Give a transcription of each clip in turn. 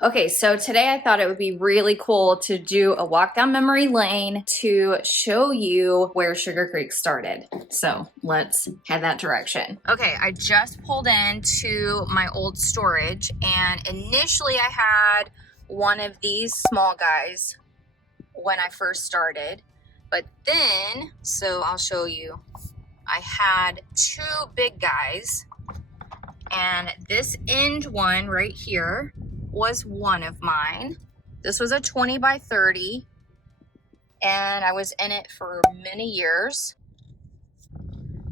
Okay, so today I thought it would be really cool to do a walk down memory lane to show you where Sugar Creek started. So let's head that direction. Okay, I just pulled into my old storage, and initially I had one of these small guys when I first started, but then, so I'll show you, I had two big guys, and this end one right here was one of mine. This was a 20 by 30, and I was in it for many years.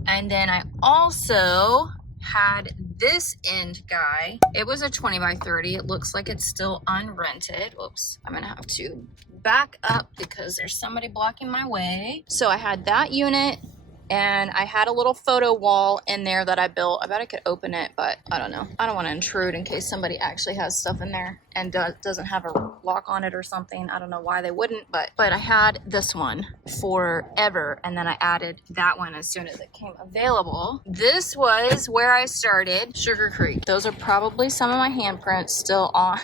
And then I also had this end guy. It was a 20 by 30. It looks like it's still unrented. Whoops, I'm gonna have to back up because there's somebody blocking my way. So I had that unit, and I had a little photo wall in there that I built. I bet I could open it, but I don't know. I don't want to intrude in case somebody actually has stuff in there and doesn't have a lock on it or something. I don't know why they wouldn't, but I had this one forever, and then I added that one as soon as it came available. This was where I started Sugar Creek. Those are probably some of my handprints still on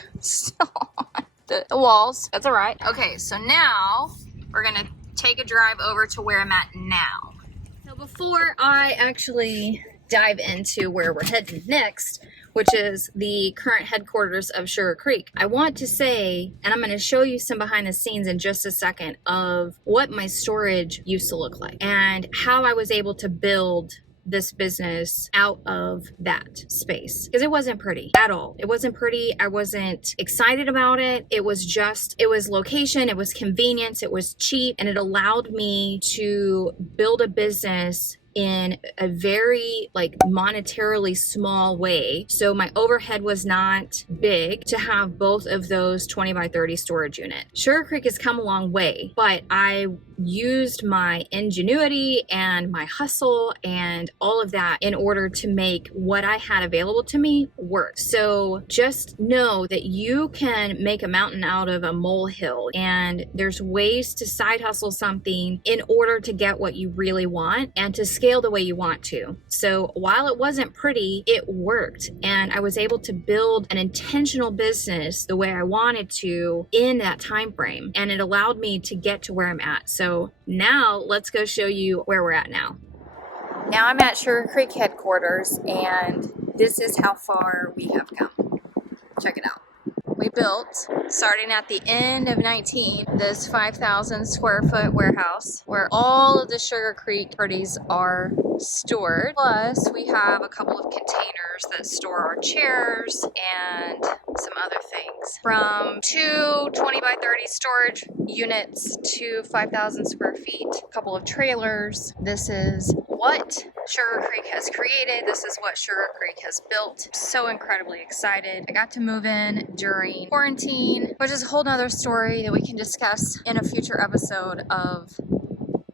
the walls. That's all right. Okay, so now we're gonna take a drive over to where I'm at now. Before I actually dive into where we're heading next, which is the current headquarters of Sugar Creek, I want to say, and I'm going to show you some behind the scenes in just a second, of what my storage used to look like and how I was able to build this business out of that space, because it wasn't pretty at all. It wasn't pretty. I wasn't excited about it. It was location, it was convenience, it was cheap, and it allowed me to build a business in a very monetarily small way. So my overhead was not big to have both of those 20 by 30 storage unit. Sugar Creek has come a long way, but I used my ingenuity and my hustle and all of that in order to make what I had available to me work. So just know that you can make a mountain out of a molehill, and there's ways to side hustle something in order to get what you really want and to scale the way you want to. So while it wasn't pretty, it worked, and I was able to build an intentional business the way I wanted to in that time frame, and it allowed me to get to where I'm at. So now let's go show you where we're at now. Now I'm at Sugar Creek headquarters, and this is how far we have come. Check it out. We built, starting at the end of 19, this 5,000 square foot warehouse where all of the Sugar Creek pretties are stored. Plus, we have a couple of containers that store our chairs and some other things. From two 20 by 30 storage units to 5,000 square feet, a couple of trailers. This is what Sugar Creek has created. This is what Sugar Creek has built. So incredibly excited. I got to move in during quarantine, which is a whole nother story that we can discuss in a future episode of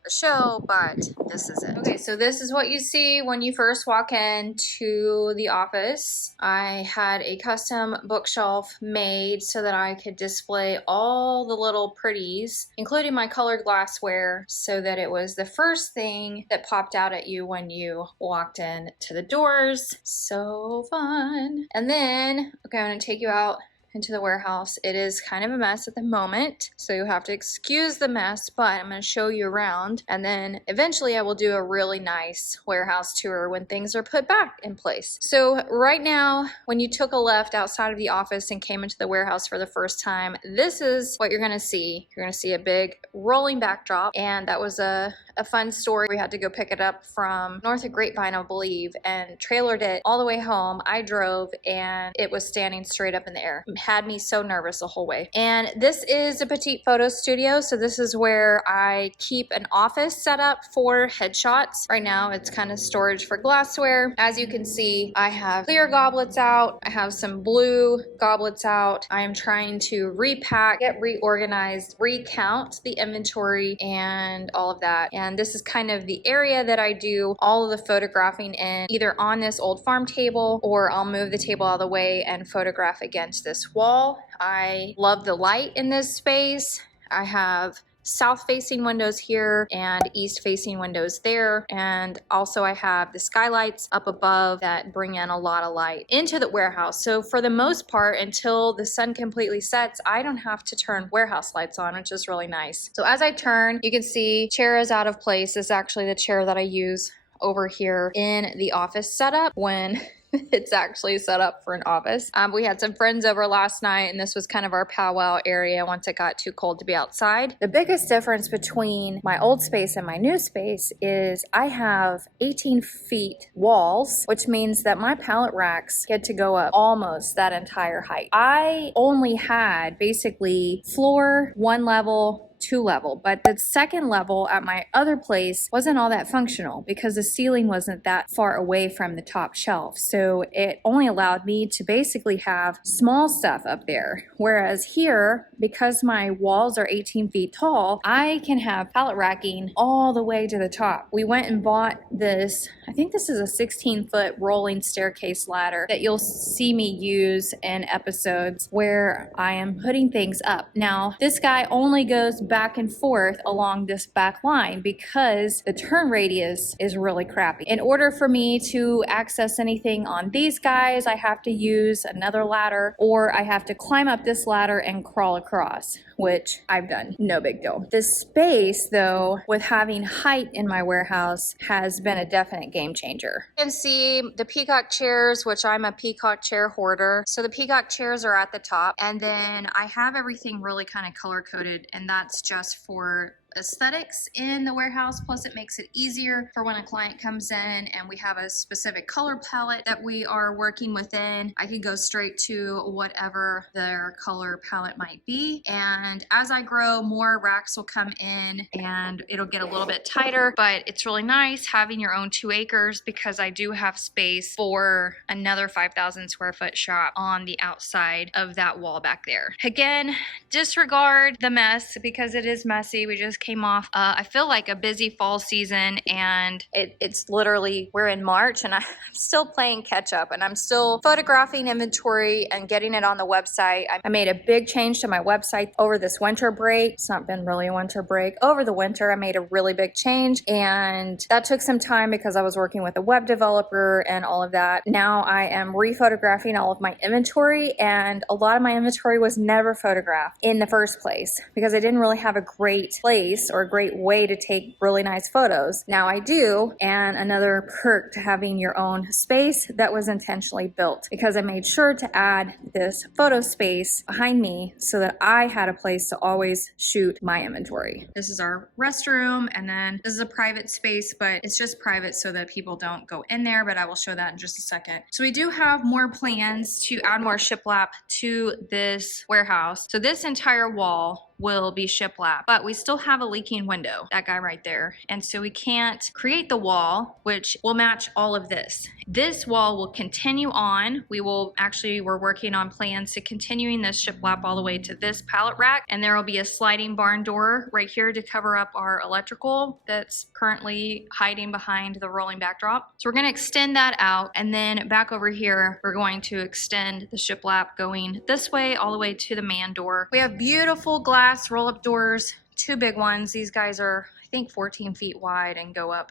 the show, but this is it. Okay, so this is what you see when you first walk into the office. I had a custom bookshelf made so that I could display all the little pretties, including my colored glassware, so that it was the first thing that popped out at you when you walked in to the doors. So fun. And then, okay, I'm gonna take you out into the warehouse. It is kind of a mess at the moment, so you have to excuse the mess, but I'm going to show you around, and then eventually I will do a really nice warehouse tour when things are put back in place. So right now, when you took a left outside of the office and came into the warehouse for the first time, this is what you're going to see. You're going to see a big rolling backdrop, and that was a fun story. We had to go pick it up from north of Grapevine, I believe, and trailered it all the way home. I drove, and it was standing straight up in the air. It had me so nervous the whole way. And this is a petite photo studio, so this is where I keep an office set up for headshots. Right now, it's kind of storage for glassware. As you can see, I have clear goblets out. I have some blue goblets out. I am trying to repack, get reorganized, recount the inventory, and all of that. And this is kind of the area that I do all of the photographing in, either on this old farm table, or I'll move the table out of the way and photograph against this wall. I love the light in this space. I have south facing windows here and east facing windows there. And also I have the skylights up above that bring in a lot of light into the warehouse. So for the most part, until the sun completely sets, I don't have to turn warehouse lights on, which is really nice. So as I turn, you can see chair is out of place. This is actually the chair that I use over here in the office setup when it's actually set up for an office. We had some friends over last night and this was kind of our powwow area once it got too cold to be outside. The biggest difference between my old space and my new space is I have 18 feet walls, which means that my pallet racks get to go up almost that entire height. I only had basically floor, one level, two level, but the second level at my other place wasn't all that functional because the ceiling wasn't that far away from the top shelf. So it only allowed me to basically have small stuff up there. Whereas here, because my walls are 18 feet tall, I can have pallet racking all the way to the top. We went and bought this, I think this is a 16-foot rolling staircase ladder that you'll see me use in episodes where I am putting things up. Now, this guy only goes back and forth along this back line because the turn radius is really crappy. In order for me to access anything on these guys, I have to use another ladder or I have to climb up this ladder and crawl across, which I've done. No big deal. The space, though, with having height in my warehouse has been a definite game changer. You can see the peacock chairs, which I'm a peacock chair hoarder. So the peacock chairs are at the top, and then I have everything really kind of color coded, and that's just for aesthetics in the warehouse. Plus it makes it easier for when a client comes in and we have a specific color palette that we are working within. I can go straight to whatever their color palette might be. And as I grow, more racks will come in and it'll get a little bit tighter, but it's really nice having your own 2 acres because I do have space for another 5,000 square foot shop on the outside of that wall back there. Again, disregard the mess because it is messy. We just came off, I feel like a busy fall season, and it's literally, we're in March and I'm still playing catch up and I'm still photographing inventory and getting it on the website. I made a big change to my website over this winter break. It's not been really a winter break. Over the winter, I made a really big change and that took some time because I was working with a web developer and all of that. Now I am re-photographing all of my inventory, and a lot of my inventory was never photographed in the first place because I didn't really have a great place or a great way to take really nice photos. Now I do, and another perk to having your own space that was intentionally built because I made sure to add this photo space behind me so that I had a place to always shoot my inventory. This is our restroom, and then this is a private space, but it's just private so that people don't go in there, but I will show that in just a second. So we do have more plans to add more shiplap to this warehouse. So this entire wall will be shiplap, but we still have a leaking window, that guy right there. And so we can't create the wall, which will match all of this. This wall will continue on. We're working on plans to continuing this shiplap all the way to this pallet rack. And there will be a sliding barn door right here to cover up our electrical that's currently hiding behind the rolling backdrop. So we're gonna extend that out. And then back over here, we're going to extend the shiplap going this way all the way to the man door. We have beautiful glass roll-up doors, 2 big ones. These guys are, I think, 14 feet wide and go up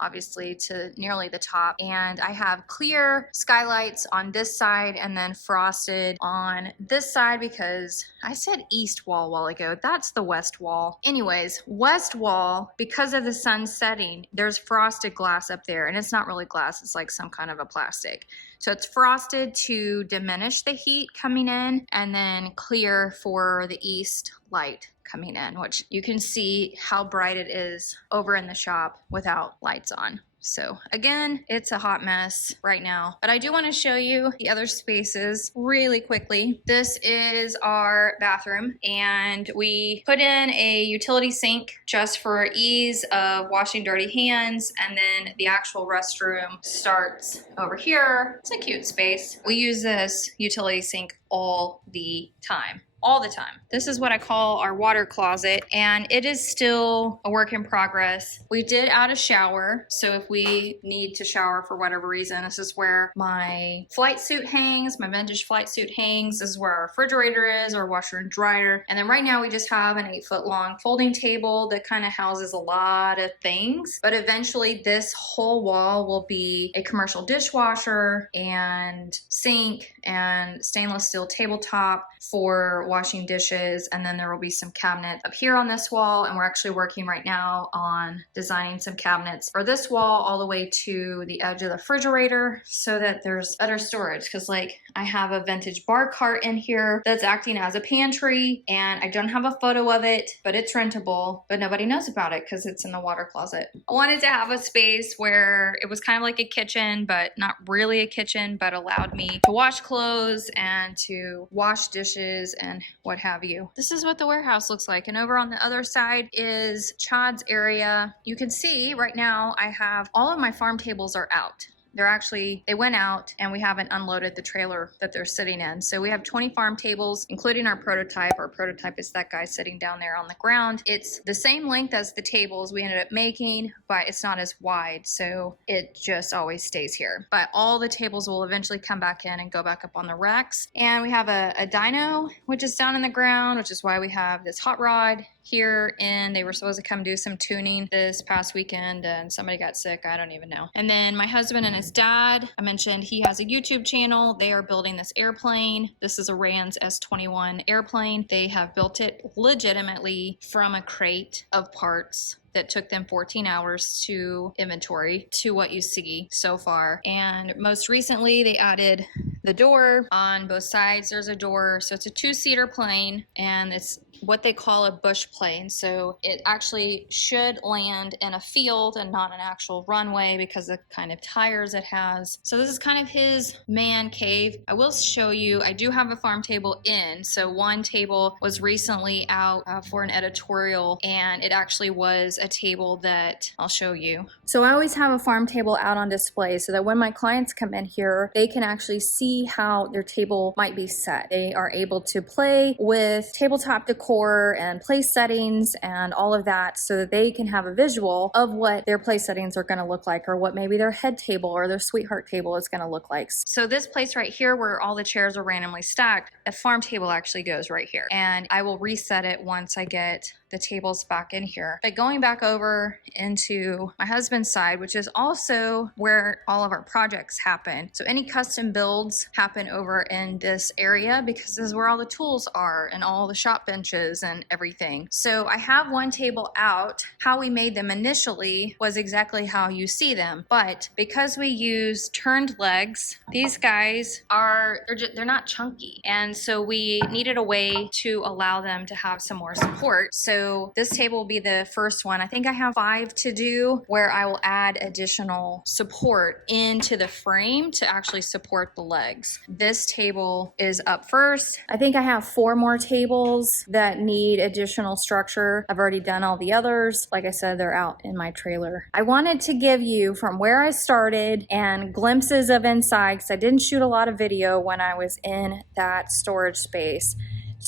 obviously to nearly the top. And I have clear skylights on this side and then frosted on this side because I said east wall a while ago. That's the west wall. Anyways, west wall, because of the sun setting, there's frosted glass up there, and it's not really glass, it's like some kind of a plastic. So it's frosted to diminish the heat coming in, and then clear for the east light coming in, which you can see how bright it is over in the shop without lights on. So again, it's a hot mess right now, but I do want to show you the other spaces really quickly. This is our bathroom, and we put in a utility sink just for ease of washing dirty hands, and then the actual restroom starts over here. It's a cute space. We use this utility sink all the time. all the time. This is what I call our water closet, and it is still a work in progress. We did add a shower, so if we need to shower for whatever reason, this is where my flight suit hangs, my vintage flight suit hangs. This is where our refrigerator is, our washer and dryer. And then right now we just have an 8-foot long folding table that kind of houses a lot of things. But eventually this whole wall will be a commercial dishwasher and sink and stainless steel tabletop for washing dishes. And then there will be some cabinets up here on this wall. And we're actually working right now on designing some cabinets for this wall all the way to the edge of the refrigerator so that there's better storage. Cause like I have a vintage bar cart in here that's acting as a pantry, and I don't have a photo of it, but it's rentable, but nobody knows about it because it's in the water closet. I wanted to have a space where it was kind of like a kitchen, but not really a kitchen, but allowed me to wash clothes and to wash dishes and what have you. This is what the warehouse looks like. And over on the other side is Chad's area. You can see right now I have all of my farm tables are out. They went out and we haven't unloaded the trailer that they're sitting in. So we have 20 farm tables, including our prototype. Our prototype is that guy sitting down there on the ground. It's the same length as the tables we ended up making, but it's not as wide. So it just always stays here. But all the tables will eventually come back in and go back up on the racks. And we have a dyno, which is down in the ground, which is why we have this hot rod here. And they were supposed to come do some tuning this past weekend and somebody got sick. I don't even know. And then my husband and his dad, I mentioned he has a YouTube channel. They are building this airplane. This is a Rand's S21 airplane. They have built it legitimately from a crate of parts that took them 14 hours to inventory to what you see so far. And most recently they added the door on both sides. There's a door. So it's a 2-seater plane, and it's what they call a bush plane. So it actually should land in a field and not an actual runway because of the kind of tires it has. So this is kind of his man cave. I will show you, I do have a farm table in. So one table was recently out for an editorial, and it actually was a table that I'll show you. So I always have a farm table out on display so that when my clients come in here, they can actually see how their table might be set. They are able to play with tabletop decor and place settings and all of that so that they can have a visual of what their place settings are going to look like, or what maybe their head table or their sweetheart table is going to look like. So this place right here where all the chairs are randomly stacked, a farm table actually goes right here, and I will reset it once I get the tables back in here. But going back over into my husband's side, which is also where all of our projects happen. So any custom builds happen over in this area because this is where all the tools are and all the shop benches and everything. So I have one table out. How we made them initially was exactly how you see them, but because we use turned legs, these guys they're not chunky, and so we needed a way to allow them to have some more support. So this table will be the first one. I think I have 5 to do where I will add additional support into the frame to actually support the legs. This table is up first. I think I have 4 more tables that need additional structure. I've already done all the others. Like I said, they're out in my trailer. I wanted to give you from where I started and glimpses of inside, because I didn't shoot a lot of video when I was in that storage space,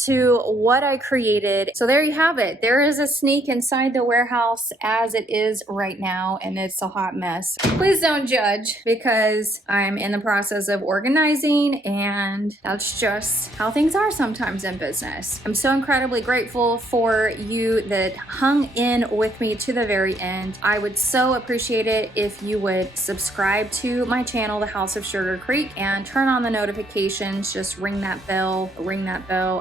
to what I created. So there you have it. There is a sneak inside the warehouse as it is right now, and it's a hot mess. Please don't judge, because I'm in the process of organizing, and that's just how things are sometimes in business. I'm so incredibly grateful for you that hung in with me to the very end. I would so appreciate it if you would subscribe to my channel, The House of Sugar Creek, and turn on the notifications. Just ring that bell,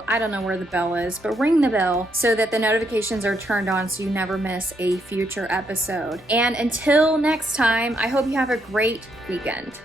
I don't know where the bell is, but ring the bell so that the notifications are turned on so you never miss a future episode. And until next time, I hope you have a great weekend.